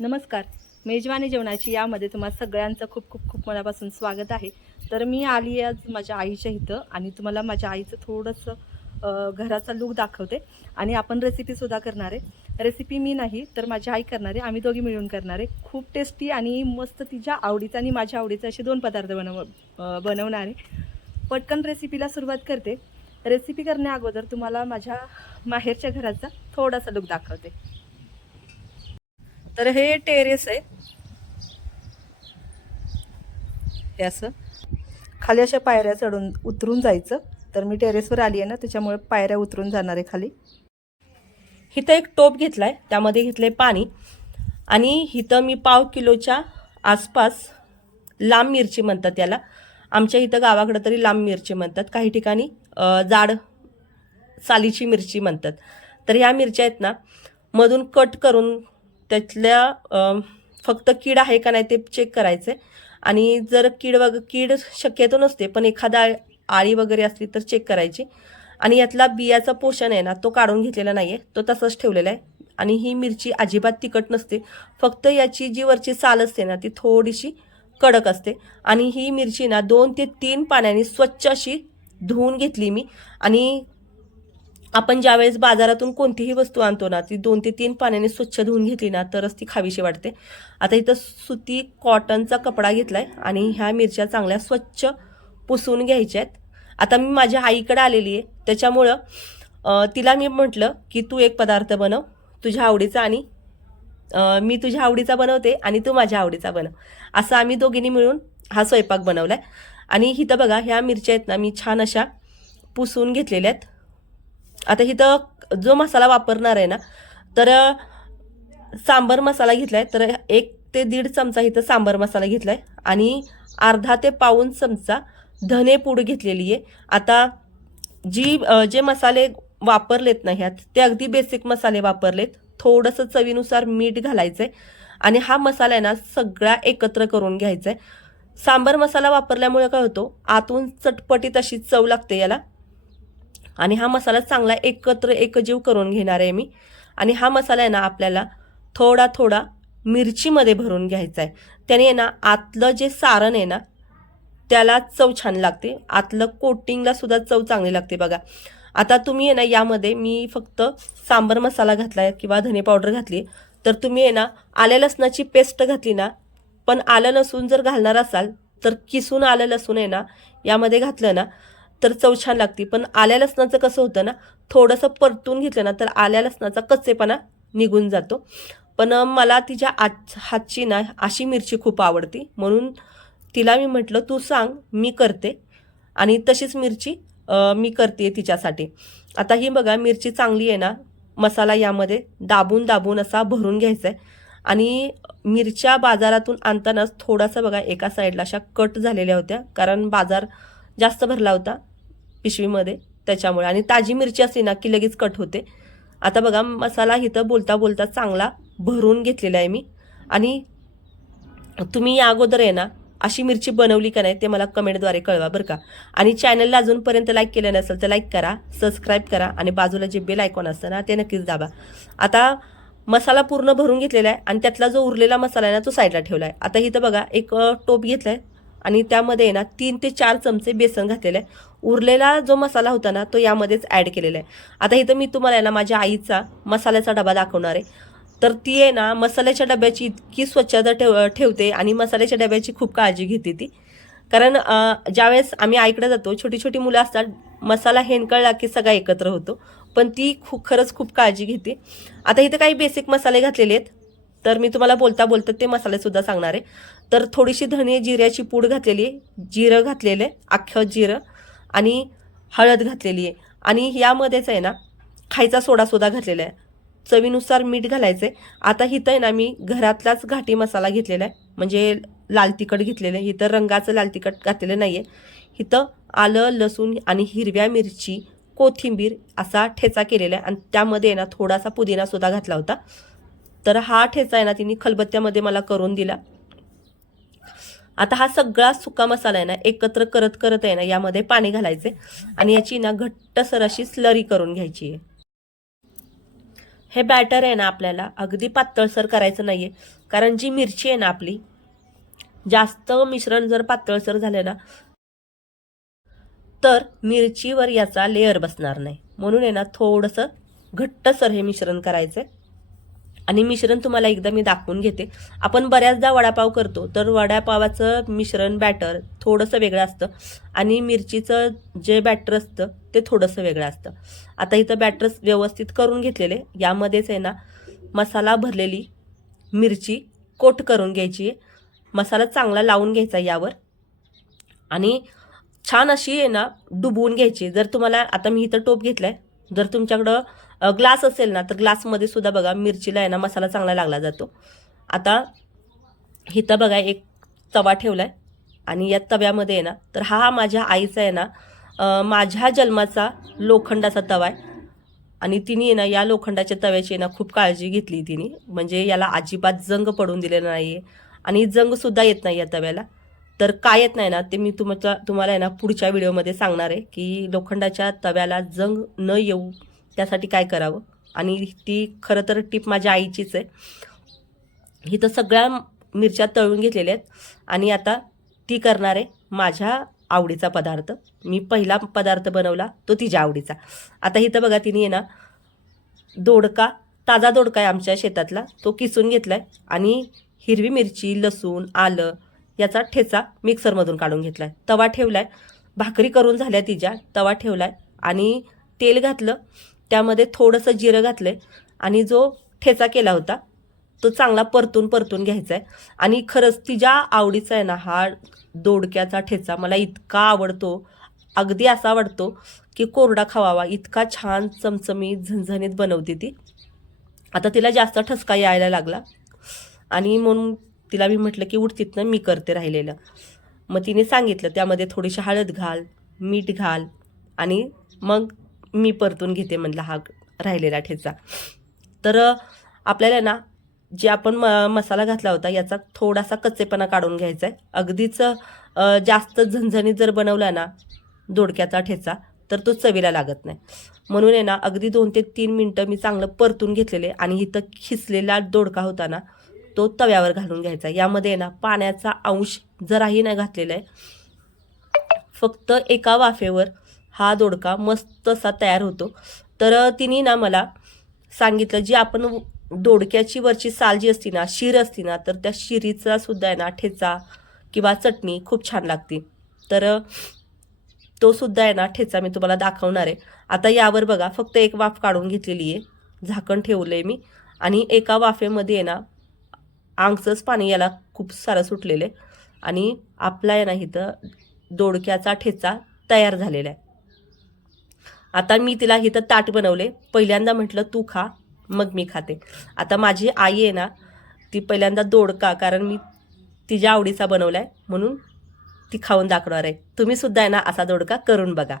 नमस्कार. मेजवानी जेवणाची यामध्ये तुम्हाला सगळ्यांचं खूप खूप खूप मनापासून स्वागत आहे. तर मी आली आज माझ्या आईच्या इथं आणि तुम्हाला माझ्या आईचं थोडंसं घराचा लुक दाखवते. आणि आपण रेसिपीसुद्धा करणार आहे. रेसिपी मी नाही तर माझी आई करणार आहे. आम्ही दोघी मिळून करणार आहे. खूप टेस्टी आणि मस्त तिच्या आवडीचं आणि माझ्या आवडीचं असे दोन पदार्थ बनव बनवणार आहे. पटकन रेसिपीला सुरुवात करते. रेसिपी करण्या अगोदर तुम्हाला माझ्या माहेरच्या घराचा थोडासा लुक दाखवते. तर हे टेरेस आहे. हे असं. खाली अशा पायऱ्या चढून उतरून जायचं. तर मी टेरेसवर आली आहे ना त्याच्यामुळे पायऱ्या उतरून जाणार आहे खाली. इथं एक टोप घेतला आहे त्यामध्ये घेतलं आहे पाणी. आणि इथं मी पाव किलोच्या आसपास लांब मिरची म्हणतात त्याला आमच्या इथं गावाकडं तरी लांब मिरची म्हणतात. काही ठिकाणी जाड सालीची मिरची म्हणतात. तर ह्या मिरच्या आहेत ना मधून कट करून त्यातल्या फक्त कीड आहे का नाही ते चेक करायचं आणि जर कीड वग कीड शक्यतो नसते पण एखादा आळी वगैरे असली तर चेक करायची. आणि यातला बियाचा पोषण आहे ना तो काढून घेतलेला नाही आहे तो तसाच ठेवलेला आहे. आणि ही मिरची अजिबात तिखट नसते. फक्त याची जी वरची साल असते ना ती थोडीशी कडक असते. आणि ही मिरची ना दोन ते तीन पाण्याने स्वच्छ अशी धुवून घेतली मी. आणि आपण ज्यावेळेस बाजारातून कोणतीही वस्तू आणतो ना ती दोन ते तीन पाण्याने स्वच्छ धुवून घेतली ना तरच ती खावीशी वाटते. आता इथं सुती कॉटनचा कपडा घेतलाय आणि ह्या मिरच्या चांगल्या स्वच्छ पुसून घ्यायच्या आहेत. आता मी माझ्या आईकडे आलेली आहे. त्याच्यामुळं तिला मी म्हटलं की तू एक पदार्थ बनव तुझ्या आवडीचा आणि मी तुझ्या आवडीचा बनवते आणि तू माझ्या आवडीचा बनव असं आम्ही दोघींनी मिळून हा स्वयंपाक बनवला आहे आणि इथं बघा ह्या मिरच्या आहेत ना मी छान अशा पुसून घेतलेल्या आहेत. आता इथं जो मसाला वापरणार आहे ना तर सांबर मसाला आहे तर एक ते दीड चमचा इथं सांबर मसाला घेतला आहे आणि अर्धा ते पाऊन चमचा धने पूड घेतलेली आहे. आता जी जे मसाले वापरलेत ना ह्यात ते अगदी बेसिक मसाले वापरलेत. थोडंसं चवीनुसार मीठ घालायचं आहे आणि हा मसाला आहे ना सगळा एकत्र करून घ्यायचा आहे सांबर मसाला वापरल्यामुळे काय होतो आतून चटपटीत अशी चव लागते याला. आणि हा मसाला चांगला एकत्र एकजीव करून घेणार आहे मी. आणि हा मसाला आहे ना आपल्याला थोडा थोडा मिरचीमध्ये भरून घ्यायचा आहे. त्याने आहे ना आतलं जे सारण आहे ना त्याला चव छान लागते. आतलं कोटिंगला सुद्धा चव चांगली लागते बघा. आता तुम्ही आहे ना यामध्ये मी फक्त सांबर मसाला घातला आहे किंवा धने पावडर घातली तर तुम्ही आहे ना आल्या लसणाची पेस्ट घातली ना पण आलं लसूण जर घालणार असाल तर किसून आलं लसूण आहे ना यामध्ये घातलं ना तर चव छान लागते. पण आल्या लसणाचं कसं होतं ना थोडंसं परतून घेतलं ना तर आल्या लसणाचा कच्चेपणा निघून जातो. पण मला तिच्या आज हातची ना अशी मिरची खूप आवडती. म्हणून तिला मी म्हटलं तू सांग मी करते. आणि तशीच मिरची मी करते तिच्यासाठी. आता ही बघा मिरची चांगली आहे ना मसाला यामध्ये दाबून दाबून असा भरून घ्यायचा आहे. आणि मिरच्या बाजारातून आणतानाच थोडासा बघा एका साईडला अशा कट झालेल्या होत्या. कारण बाजार जास्त भरला होता पिशवीमध्ये त्याच्यामुळे. आणि ताजी मिरची असली ना की लगेच कट होते. आता बघा मसाला इथं बोलता बोलता चांगला भरून घेतलेला आहे मी. आणि तुम्ही या अगोदर आहे ना अशी मिरची बनवली का नाही ते मला कमेंटद्वारे कळवा बरं का. आणि चॅनलला अजूनपर्यंत लाईक केलं नसेल तर लाईक करा सबस्क्राईब करा आणि बाजूला जे बेल आयकॉन असतं ना ते नक्कीच दाबा. आता मसाला पूर्ण भरून घेतलेला आहे आणि त्यातला जो उरलेला मसाला आहे ना तो साईडला ठेवला आहे आता इथं बघा एक टोप घेतला आहे आणि त्यामध्ये आहे ना तीन ते चार चमचे बेसन घातलेलं आहे. उरलेला जो मसाला होता ना तो यामध्येच ॲड केलेला आहे. आता इथं मी तुम्हाला आहे ना माझ्या आईचा मसाल्याचा डबा दाखवणार आहे. तर ती आहे ना मसाल्याच्या डब्याची इतकी स्वच्छता ठेव ठेवते आणि मसाल्याच्या डब्याची खूप काळजी घेते ती. कारण ज्यावेळेस आम्ही आईकडे जातो छोटी छोटी मुलं असतात मसाला हेंकळला की सगळा एकत्र होतो. पण ती खूप खरंच खूप काळजी घेते. आता इथं काही बेसिक मसाले घातलेले आहेत. तर मी तुम्हाला बोलता बोलता ते मसालेसुद्धा सांगणार आहे. तर थोडीशी धणे जिऱ्याची पूड घातलेली आहे. जिरं घातलेलं आहे अख्खं जिरं. आणि हळद घातलेली आहे. आणि यामध्येच आहे ना खायचा सोडासुद्धा घातलेला आहे. चवीनुसार मीठ घालायचं आहे आता इथं आहे ना मी घरातलाच घाटी मसाला घेतलेला आहे. म्हणजे लाल तिखट घेतलेलं आहे. इथं रंगाचं लाल तिखट घातलेलं नाही आहे इथं आलं लसूण आणि हिरव्या मिरची कोथिंबीर असा ठेचा केलेला आहे. आणि त्यामध्ये आहे ना थोडासा पुदिनासुद्धा घातला होता. तर हा ठेचा आहे ना तिने खलबत्त्यामध्ये मला करून दिला. आता हा सगळा सुका मसाला आहे ना एकत्र करत करत आहे ना यामध्ये पाणी घालायचे. आणि याची ना घट्टसर अशी स्लरी करून घ्यायची आहे. हे बॅटर आहे ना आपल्याला अगदी पातळसर करायचं नाही आहे कारण जी मिरची आहे ना आपली जास्त मिश्रण जर पातळसर झालं ना तर मिरचीवर याचा लेअर बसणार नाही. म्हणून आहे ना थोडंसं घट्टसर हे मिश्रण करायचं आणि मिश्रण तुम्हाला एकदा मी दाखवून घेते. आपण बऱ्याचदा वडापाव करतो तर वडापावाचं मिश्रण बॅटर थोडंसं वेगळं असतं आणि मिरचीचं जे बॅटर असतं ते थोडंसं वेगळं असतं. आता इथं बॅटर व्यवस्थित करून घेतलेले. यामध्येच आहे ना मसाला भरलेली मिरची कोट करून घ्यायची. आहे मसाला चांगला लावून घ्यायचा यावर. आणि छान अशी आहे ना डुबवून घ्यायची. जर तुम्हाला आता मी इथं टोप घेतला आहे जर तुमच्याकडं ग्लास असेल ना तर ग्लासमध्ये सुद्धा बघा मिरचीला आहे ना मसाला चांगला लागला जातो. आता इथं बघा एक तवा ठेवला आहे आणि या तव्यामध्ये आहे ना तर हा हा माझ्या आईचा आहे ना माझ्या जन्माचा लोखंडाचा तवा आहे. आणि तिने ना या लोखंडाच्या तव्याची आहे ना खूप काळजी घेतली तिने. म्हणजे याला अजिबात जंग पडून दिलेला नाही आहे आणि जंगसुद्धा येत नाही या तव्याला. तर काय येत नाही ना ते मी तुमच्या तुम्हाला आहे ना पुढच्या व्हिडिओमध्ये सांगणार आहे की लोखंडाच्या तव्याला जंग न येऊ त्यासाठी काय करावं? आणि ती खरं तर टीप माझ्या आईचीच आहे. ही तर सगळ्या मिरच्या तळून घेतलेल्या आहेत. आणि आता ती करणार आहे माझ्या आवडीचा पदार्थ. मी पहिला पदार्थ बनवला तो तिच्या आवडीचा. आता इथं बघा तिने आहे ना दोडका ताजा दोडका आहे आमच्या शेतातला. तो किसून घेतला आहे आणि हिरवी मिरची लसूण आलं याचा ठेचा मिक्सरमधून काढून घेतला आहे तवा ठेवला आहे भाकरी करून झाल्या तिच्या. तवा ठेवला आहे आणि तेल घातलं. त्यामध्ये थोडंसं जिरं घातलं आहे आणि जो ठेचा केला होता तो चांगला परतून परतून घ्यायचा आहे आणि खरंच तिच्या आवडीचा आहे ना हा दोडक्याचा ठेचा मला इतका आवडतो. अगदी असा आवडतो की कोरडा खावावा. इतका छान चमचमीत झणझणीत बनवते ती. आता तिला जास्त ठसका यायला लागला. आणि म्हणून तिला मी म्हटलं की उठ तिथनं मी करते राहिलेलं. मग तिने सांगितलं त्यामध्ये थोडीशी हळद घाल मीठ घाल आणि मग मी परतून घेते म्हटलं हा राहिलेला ठेचा. तर आपल्याला ना जे आपण म मसाला घातला होता याचा थोडासा कच्चेपणा काढून घ्यायचा आहे अगदीच जास्त झणझणीत जर बनवला ना दोडक्याचा ठेचा तर तो चवीला लागत नाही. म्हणून आहे ना अगदी दोन ते तीन मिनटं मी चांगलं परतून घेतलेले आणि इथं खिसलेला दोडका होता ना तो तव्यावर घालून घ्यायचा. यामध्ये आहे ना पाण्याचा अंश जराही नाही घातलेला आहे फक्त एका वाफेवर हा दोडका मस्त असा तयार होतो. तर तिने ना मला सांगितलं जी आपण दोडक्याची वरची साल जी असती ना शीर असती ना तर त्या शिरीचा सुद्धा आहे ना ठेचा किंवा चटणी खूप छान लागते. तर तो सुद्धा आहे ना ठेचा मी तुम्हाला दाखवणार आहे. आता यावर बघा फक्त एक वाफ काढून घेतलेली आहे. झाकण ठेवलं आहे मी. आणि एका वाफेमध्ये आहे ना आंगचंच पाणी याला खूप सारं सुटलेलं आहे. आणि आपला आहे ना इथं दोडक्याचा ठेचा तयार झालेला आहे. आता मी तिला इथं ताट बनवले. पहिल्यांदा म्हटलं तू खा मग मी खाते. आता माझी आई आहे ना ती पहिल्यांदा दोडका कारण मी तिच्या आवडीचा बनवला आहे म्हणून ती खाऊन दाखवणार आहे. तुम्ही सुद्धा आहे ना असा दोडका करून बघा.